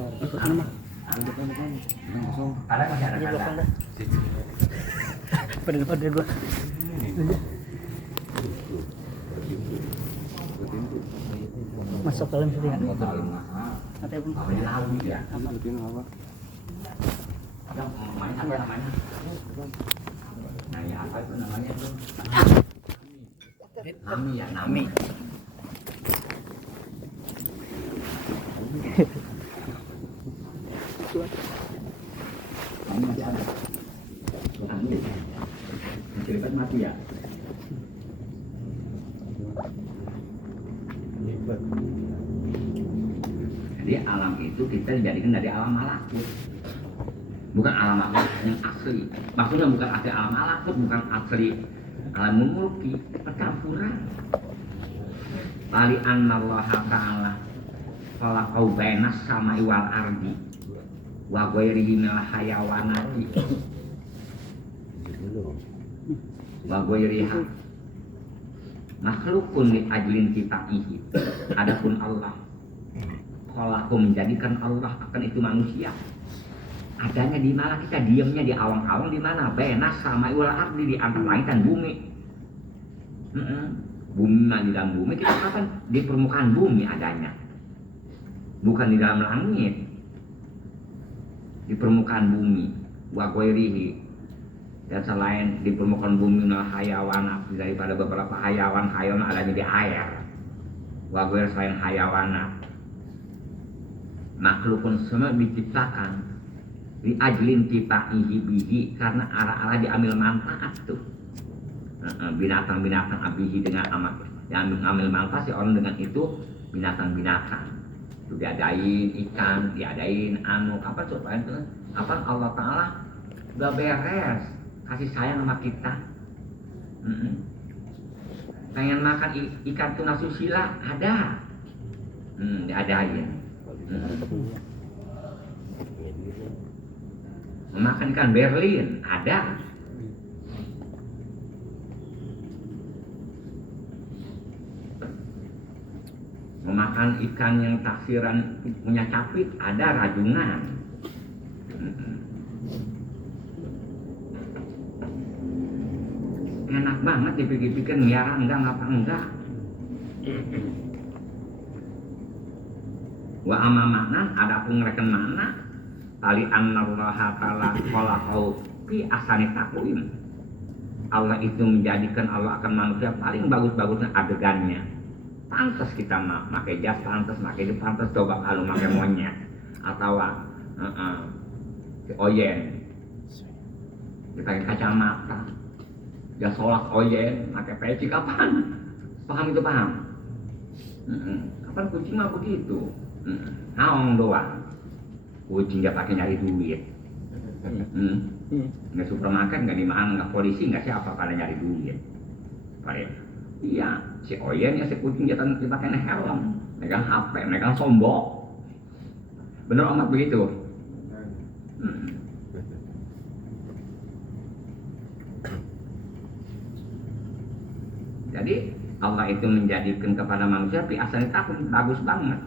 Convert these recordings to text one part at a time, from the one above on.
Ada masih ada kandang. Pada gua. Masuk dalam sini kan? Ada pun. Ya. Ada main apa namanya? Nah, ya apa itu namanya itu? Nami ya, nami. Nami masih ada. Nami. Cerita mati ya. Jadi alam itu kita dijadikan dari alam malakut, bukan alam malakut yang asli. Maksudnya bukan asli alam malakut, bukan asli alam mulki, percampuran. Bali annallaha ta'ala khalaqau bainas samai wal ardi wa ghairihi minal hayawanati wa ghairiha makhlukun li ajlin kitaihi. Adapun Allah khalaqu menjadikan Allah akan itu manusia adanya di mana, kita diamnya di awang-awang di mana, bainas samai wal ardi, di antara langit dan bumi. Bumi di dalam bumi, kita akan di permukaan bumi adanya, bukan di dalam langit, di permukaan bumi. Wa ghairihi, dan selain di permukaan bumi nah hayawan, daripada beberapa hayawan adanya di air. Wa ghair, selain hayawan makhlukun semua diciptakan di ajlin kita bihi, karena arah-arah diambil manfaat tuh. Binatang-binatang abihi dengan amat yang mengambil manfaat si orang dengan itu, binatang-binatang itu diadain ikan, diadain apa coba itu apa, Allah Ta'ala udah beres kasih sayang sama kita. Pengen makan ikan tuna susila ada, diadain. Makan ikan berlin ada. Memakan ikan yang taksiran punya capit ada, rajungan. Enak banget dipikir-pikir, miara enggak, ngapa enggak. Wa amma makna, adapun ngereken makna tali annallaha ta'ala khalaqau fi ahsani taqwim. Allah itu menjadikan Allah akan manusia paling bagus-bagusnya adegannya. Pantas kita pakai jas, pantas pakai itu, pantas coba kalau pakai monyet atau si oyen dipakai kacamata, dia sholat oyen pakai peci, kapan? Paham itu, paham? Kapan kucing mah begitu? Naong doang kucing dia pakai nyari duit. Nggak supermarket, nggak di mana, nggak polisi, nggak siapa pada nyari duit. Iya, si oyen ya si kucing dia pakai helm, megang HP, megang sombok. Bener amat begitu. Jadi Allah itu menjadikan kepada manusia tapi asalnya takut bagus banget.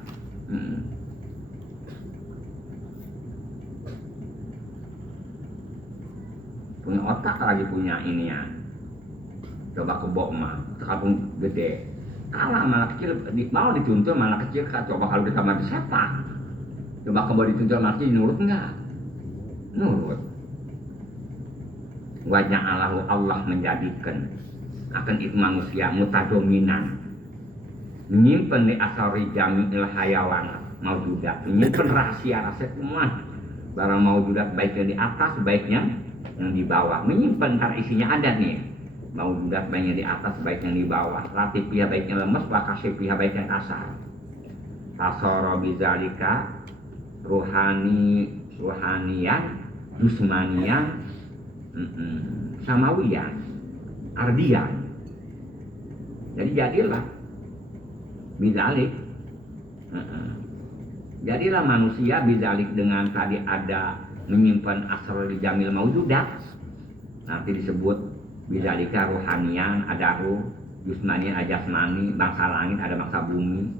Punya otak lagi, punya ini ya. Coba kebok mah, sekalipun gede, kalah malah kecil, mau dituntun malah kecil. Coba kalau kita mati setan, coba kebok dituntun mati, nurut nggak? Nurut. Wajah Allah menjadikan akan itu manusia mutadominan, menyimpan di asari jami'il hayawan maujudat, menyimpan rahasia semua barang maujudat, baiknya di atas, baiknya yang di bawah, menyimpan karena isinya ada nih. Maujudat baiknya di atas, baiknya di bawah. Latifiyah baiknya lemes, wakasifiyah baiknya kasar. Tasoro bizalika ruhaniyan, jusmaniyan, samawiyan, ardiyan. Jadi jadilah bizalik. Jadilah manusia bizalik dengan tadi ada menyimpan asrul jamil maujudat. Nanti disebut bizalika ruhanian, ada ruh, jusmanian, ada jasmani, bangsa langit, ada bangsa bumi.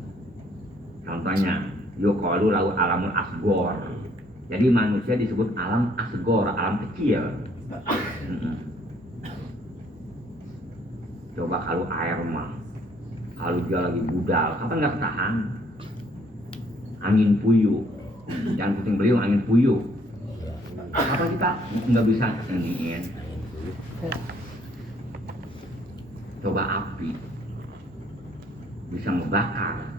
Contohnya yuqalu lahu alamul asgor. Jadi manusia disebut alam asgor, alam kecil. Coba kalau air mah, kalau dia lagi budal, kapan nggak tahan? Angin puyuh, jangan puting beliung, angin puyuh. Apa kita nggak bisa iniin? Coba api bisa membakar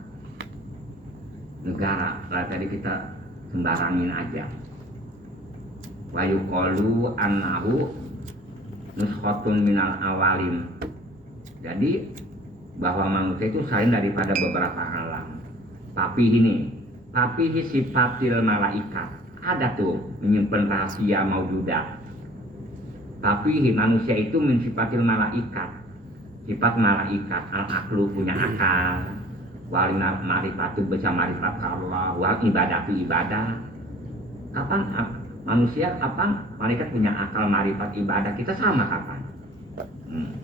negara. Lah tadi kita sembarangin aja. Wa yuqalu annahu nuskhatun minal awalim. Jadi bahwa manusia itu selain daripada beberapa alam. Tapi sifatil malaikat. Ada tuh menyimpan rahasia maujudat. Tapi manusia itu min sifatil malaikat. Sifat malaikat, al-aqlu punya akal. Wal marifatu bisa marifat Allah, wal ibadatu ibadah. Kapan manusia, kapan malaikat punya akal, marifat, ibadah? Kita sama kapan?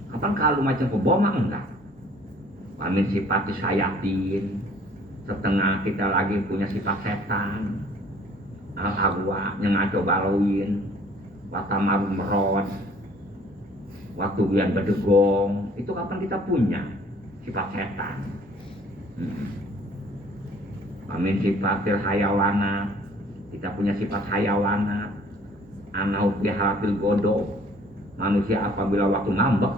Kapan kalau macam peboma enggak? Wamin sifat sayatin. Setengah kita lagi punya sifat setan. Al-agwa yang ngaco balauin. Watamaru merod. Waktu bian berdegong. Itu kapan kita punya sifat setan? Wamin sifatil hayawanat. Kita punya sifat hayawanat. Anau bihalatil godok. Manusia apabila waktu ngambek,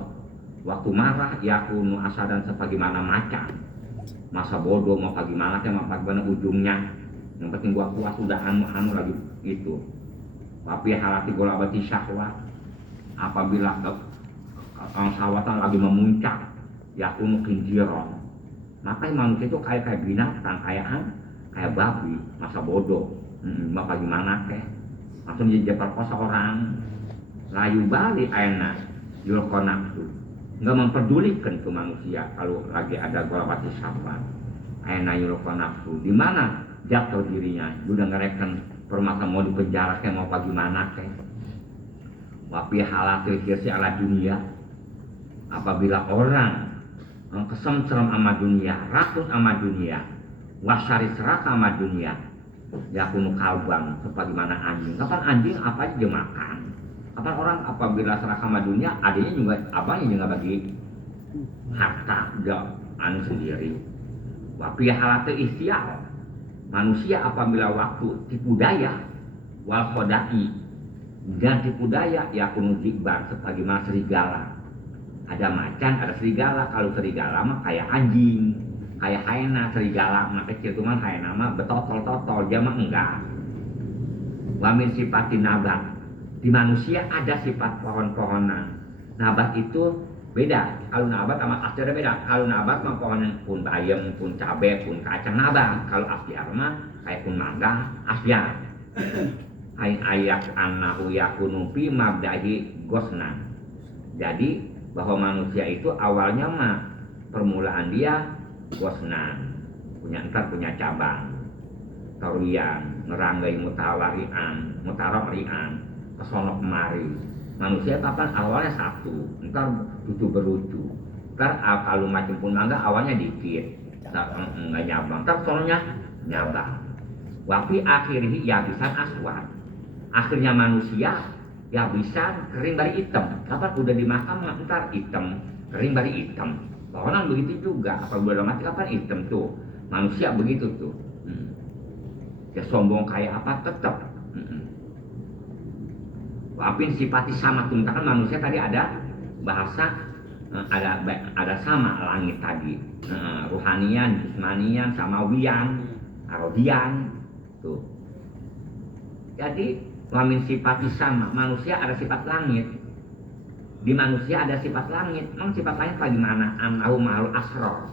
waktu marah, yakunu asadan sebagaimana macan. Masa bodoh mau bagaimana, mau bagaimana ujungnya. Yang penting gua kuat sudah anu lagi itu. Tapi halati golabati syahwat. Apabila sawatan lagi memuncak, yakunu kinjiron. Maka manusia itu kayak binatang, kayak babi, masa bodoh. Mau bagaimana kek? Langsung jadi perkosa orang. Layu balik enak yulkona itu nggak memperdulikan ke manusia kalau lagi ada golabati syahwat. Enak yulkona itu di mana jatuh dirinya udah ngereken permasalahan mau dipenjara kayak mau bagaimana kayak. Wapi halatil kirsi ala dunia. Apabila orang kesemcerem sama dunia, rakus sama dunia, wasari serak sama dunia, ya kuno kalbang sebagaimana anjing. Kapan anjing apa aja dia makan? Kapan orang apabila serah sama dunia, adanya juga abangnya juga bagi harta anu sendiri. Wapi halatil istial. Manusia apabila waktu tipu daya wal khodai dan tipu daya ya kuno jikbar sebagaimana serigala. Ada macan, ada serigala. Kalau serigala mah kayak anjing, kayak hyena. Serigala mah kecil cuman hyena mah betotol-totol, dia mah enggak. Wamin sifatin nabat. Di manusia ada sifat pohon-pohonan. Nabat itu beda. Kalau nabat sama astiar beda. Kalau nabat mah pohon pun bayam, pun cabai, pun kacang nabat. Kalau astiar mah kayak pun mangga, astiar. Ayat annahu yakunu fi mabda'i gosnan. Jadi bahwa manusia itu awalnya mah permulaan dia gosnan. Punya cabang. Tarian, ngeranggai mutararian. Kesonok kemari. Manusia kapan awalnya satu, ntar lucu berucu. Ntar kalau macam pun mangga awalnya dikit, nggak nyabang. Ntar sononya nyabang. Wafi akhirnya ya bisa aswad. Akhirnya manusia ya bisa kering bari hitam. Kapan udah dimakan ntar hitam, kering bari hitam. Orang begitu juga. Apabila mati kapan hitam tuh. Manusia begitu tuh. Ya sombong kayak apa tetap. Wapin sifati sama tuh, kan manusia tadi ada bahasa ada sama langit tadi, ruhanian, jismanian, samawian, arodian, tuh. Jadi wamin sifati sama, manusia ada sifat langit, di manusia ada sifat langit. Memang sifat langit bagaimana? Annahu ma'al asrar.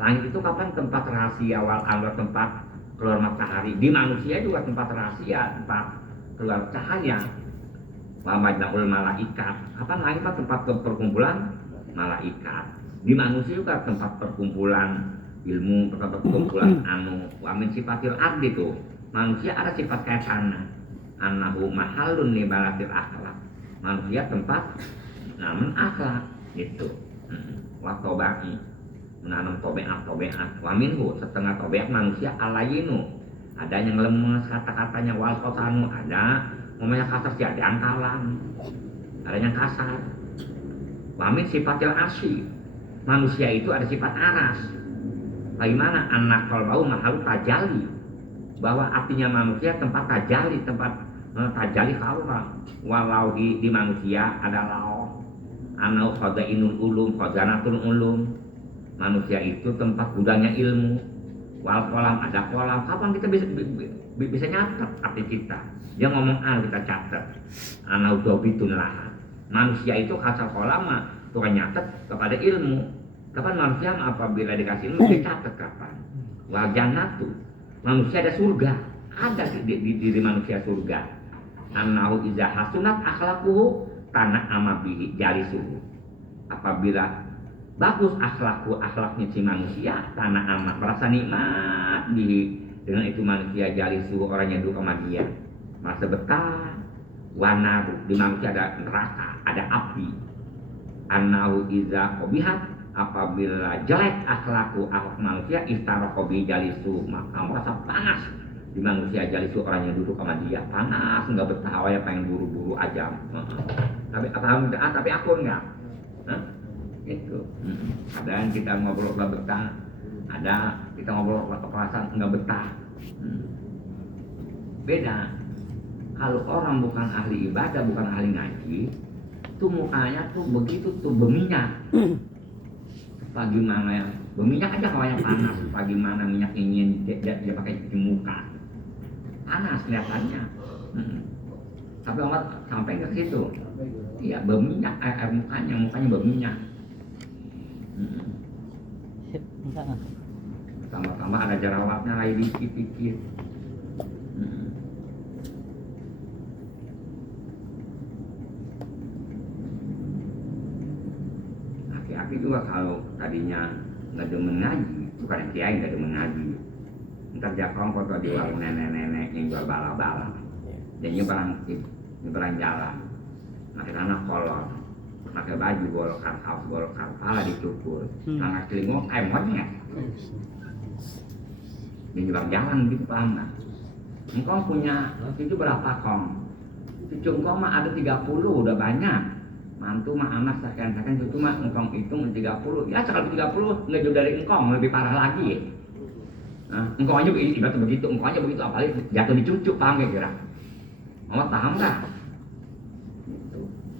Langit itu kapan tempat rahasia wal anwar, tempat keluar matahari. Di manusia juga tempat rahasia, tempat keluar cahaya. Wamajnaul malaikat. Kapan langit tempat perkumpulan malaikat. Di manusia juga tempat perkumpulan ilmu, tempat perkumpulan anu. Wamin sifatil ardi itu. Manusia ada sifat kayak tanah. Annahu mahalun nibalatil akhlak. Manusia tempat namun akhlak itu. Wakobai. menanam tobeat. Wa minhu setengah tobeat manusia alayinu. Ada yang lemes kata-katanya, wal qasanu ada ngomongnya kasar sih, ada yang kalam. Ada yang kasar. Wa min sifatil asyi. Manusia itu ada sifat aras. Bagaimana anak qalbau mahalu tajali. Bahwa artinya manusia tempat tajali, tempat tajali Allah. Walau di manusia adalah anau khadainul ulum, khazanatul ulum. Manusia itu tempat gudangnya ilmu. Wal kolam ada kolam. Kapan kita bisa nyatet arti kita? Dia ngomong kita catat. Anau dobitun lah. Manusia itu kasar kolam mah Tuhan nyatet kepada ilmu. Kapan manusia apabila dikasih ilmu dia catat kapan? Wal jannatu. Manusia ada surga. Ada di diri manusia surga. Anau iza hasunat akhlaquhu tanah amabihi jalisuhu. Apabila bagus akhlaknya si manusia, tanah amat merasa nikmat dengan itu manusia jalisu orang yang duduk sama dia merasa betah. Wanaru di manusia ada neraka, ada api. Anahu iza kobihat apabila jelek akhlak manusia istara kobi jalisu maka merasa panas di manusia jalisu orang yang duduk sama dia panas nggak betah awalnya pengen buru-buru aja. Tapi aku enggak. Itu ada yang kita ngobrol nggak betah, ada kita ngobrol perasaan nggak betah. Beda kalau orang bukan ahli ibadah, bukan ahli ngaji, tuh mukanya tuh begitu tuh berminyak. Bagaimana ya berminyak aja kalau yang panas, bagaimana minyak ingin dia pakai cuci muka panas kelihatannya. Tapi orang sampai ke situ, iya berminyak mukanya berminyak. Tambah-tambah ada jerawatnya lagi dikit-dikit. Aki-aki juga kalau tadinya nggak demen ngaji, bukan kiai nggak demen ngaji. Ntar dia foto di warung nenek-nenek yang jual bala-bala. Dan nyebrang jalan, pakai tanah kolor. Pakai baju golkar, pala dicukur, tangan celingok, monyet. Di jalan gitu paham nggak? Engkau punya itu berapa kong? Cucu engkau mah ada 30, udah banyak. Mantu mah anak sekian cucu mah engkau hitung 30. Ya sekali 30 nggak jauh dari engkau, lebih parah lagi. Nah, engkau aja ibarat begitu, apalagi jatuh di cucu, paham gak kira? Mama paham nggak?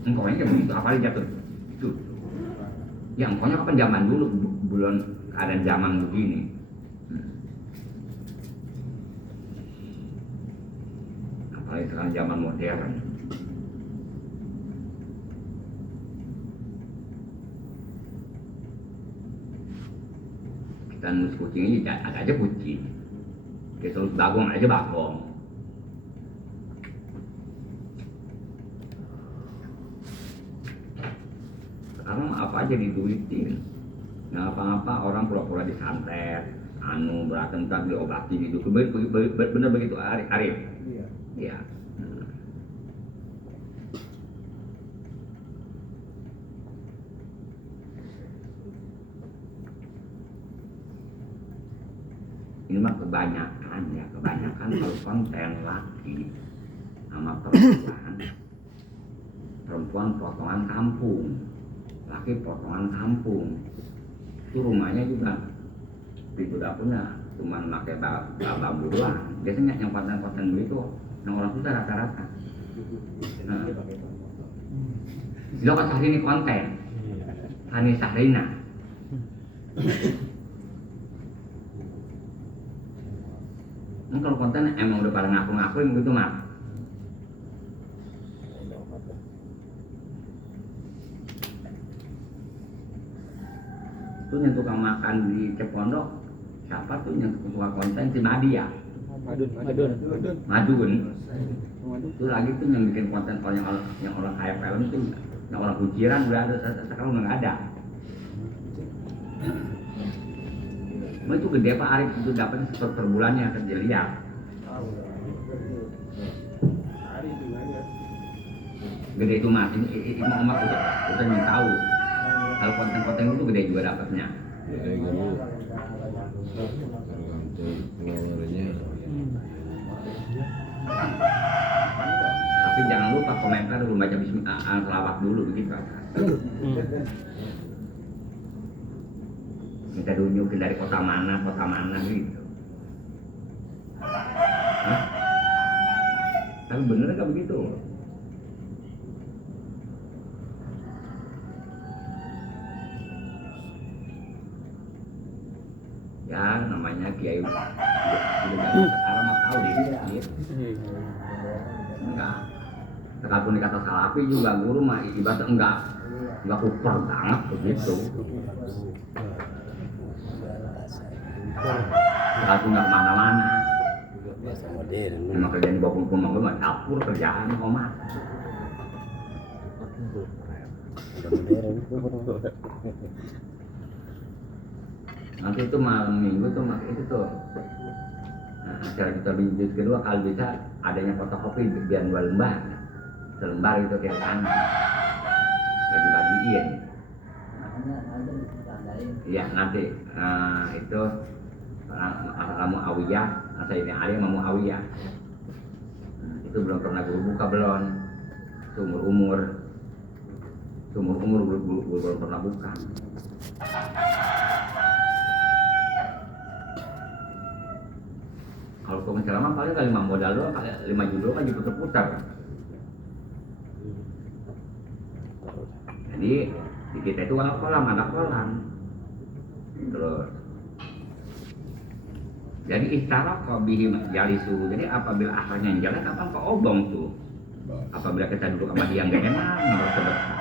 Engkaunya begitu, apalagi jatuh itu. Ya engkaunya kapan zaman dulu, belum keadaan zaman begini. Apalagi sekarang zaman modern. Kita nus kucing ini ada aja kucing. Kita terus bagong aja bagong. Sekarang apa aja diduitin, nggak apa-apa orang pura-pura disantet, berantem tak diobati gitu, bener begitu Arif. Iya. Ini mah kebanyakan kalau konten laki sama perempuan potongan kampung. Laki potongan kampung itu rumahnya juga pintu dapurnya cuma pakai bambu doang. Biasanya yang konten begitu yang orang susah rata-rata. Silakan Sahrini konten Hani Sahrina. Kalau konten emang udah pada ngaku-ngakuin gitu mah. Tuh yang tukang makan di Cepondok siapa tuh yang tukang konten si Madi ya? Madun. Itu lagi tuh yang bikin konten yang orang kayak film tuh, yang orang kuciran udah ada, sekarang udah nggak ada. Cuma itu gede Pak Arif itu dapat per bulannya kerja lihat. Gede itu mas, ini umat udah yang tahu. Kalau konten-konten itu gede juga dapatnya. Dari dulu tergantung pengeluarannya. Tapi jangan lupa komentar dulu, baca bismillah, selawat dulu begitu. Minta tunjukin dari kota mana gitu. Hah? Tapi bener nggak begitu? Ya namanya kiai udah sekarang mau tahu deh dia. Enggak. Sekalipun dikata salafi juga guru mah ibadah enggak kuper banget begitu. Sekalipun nggak kemana-mana. Biasa modern. Cuma kerjaan di bawah rumah gue mah dapur kerjaan koma. Udah modern. Nanti itu malam minggu tuh itu tuh. Nah, acara kita bijut kedua kalau bisa adanya fotokopi biar 2 lembar. Selembar itu kayak sana. Bagi-bagiin. Iya nanti itu masalah Muawiyah, Sayyidina Ali sama Muawiyah. Itu belum pernah guru buka belum. Seumur-umur belum pernah buka. Kalau penceramah paling kali 5 modal doang, kali 5 judul kan diputar-putar. Jadi di kita itu ada kolam. Terus jadi istara bihi jalisu. Jadi apabila akhirnya yang jalan kapan ke obong tuh. Apabila kita duduk sama dia nggak enak, nggak sedekah.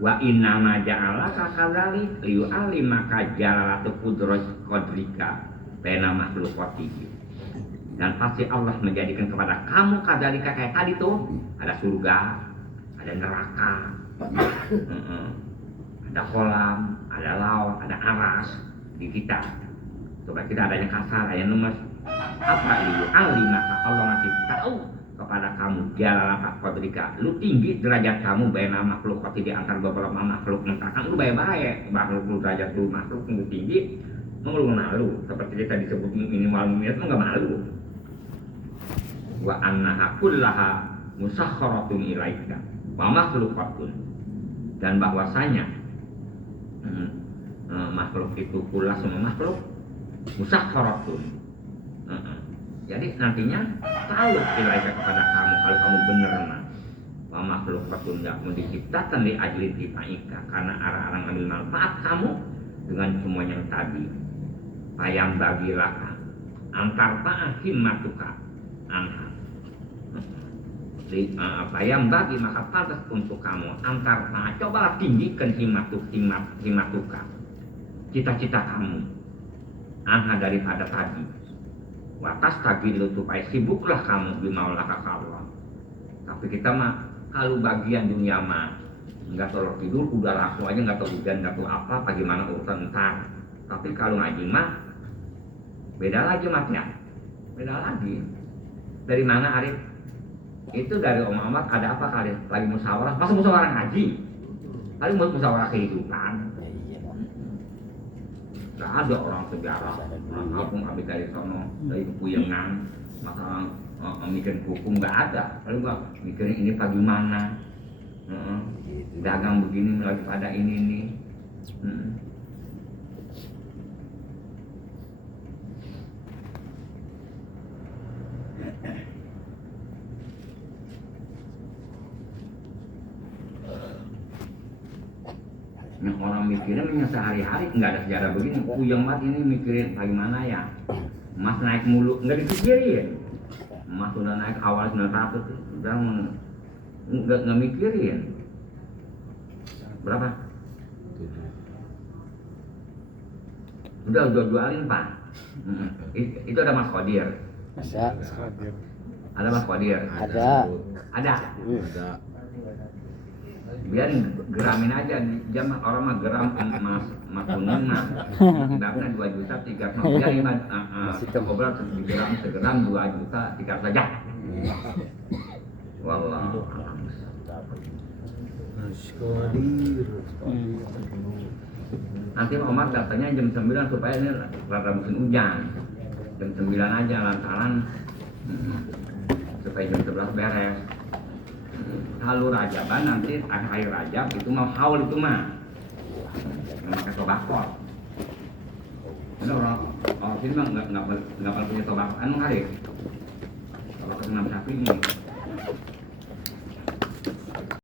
Wa inna ma ja'ala kakadzalik liu alimaka jalalatu qudrika baina makhluqatihi. Dan pasti Allah menjadikan kepada kamu kadzalika kayak tadi tuh, ada surga, ada neraka, ada kolam, ada laut, ada aras di kita. Coba kita adanya kasar, adanya lemes. Apa liu alimaka Allah ngasih tahu kepada kamu jalalaka qadrika, lu tinggi derajat kamu baina makhluqati di antara beberapa makhluk. Mentakan lu baik-baik makhluk lu derajat lu makhluk lu tinggi, lu malu seperti kita disebut minimal minat lu enggak malu. Wa annaha kullaha musakharatun ilaika wa makhluqatun, dan bahwasanya makhluk itu kullah semua makhluk musakharatun. Jadi nantinya tahu ilaika kepada kamu kalau kamu benar mah. Wa makhluqatun yakum diciptakan li ajli tifaika, karena arah-arah ambil manfaat kamu dengan semua yang tadi. Payam bagilah antar himmatuka anha. Payam bagi maka pantas untuk kamu antar cobalah tinggikan himmatuka, cita-cita kamu anha daripada tadi. Watas tagi lu supaya sibuklah kamu bimaulaka Allah. Tapi kita mah kalau bagian dunia mah nggak tahu tidur udah laku aja, nggak tahu hujan, nggak tahu apa gimana urusan ntar. Tapi kalau ngaji mah beda lagi matnya, beda lagi. Dari mana Arif? Itu dari Om Ahmad ada apa kali? Lagi musyawarah, masa musyawarah ngaji? Kali musyawarah kehidupan. Gak ada orang sejarah, orang kampung abis dari sono, dari kepuyengan, masalah mikirin hukum gak ada. Lalu gak mikirin ini bagaimana, dagang begini lagi pada ini. Nah orang mikirin sehari-hari nggak ada sejarah begini. Puyeng banget ini mikirin bagaimana ya. Emas naik mulu nggak dipikirin. Emas udah naik awal 900 udah nggak mikirin. Berapa? Udah jualin Pak. Itu ada Mas Qadir. Ada Mas Qadir. Ada. Ada. Biar geramin aja, jam orang mah geram mas kuning mah dapatnya 2 juta 300, biar ini cobra digeram segeram 2 juta 300 saja. Wallahu a'lam. Nanti Omar datangnya jam 9 supaya ini rada musim hujan. Jam 9 aja lantaran supaya jam 11 beres. Kalau Rajaban nanti akhir Rajab itu mau haul itu mah. Memakai tobakor. Ini orang sini mah nggak punya tobakor. Anu hari. Kalau kesenam sapi ini.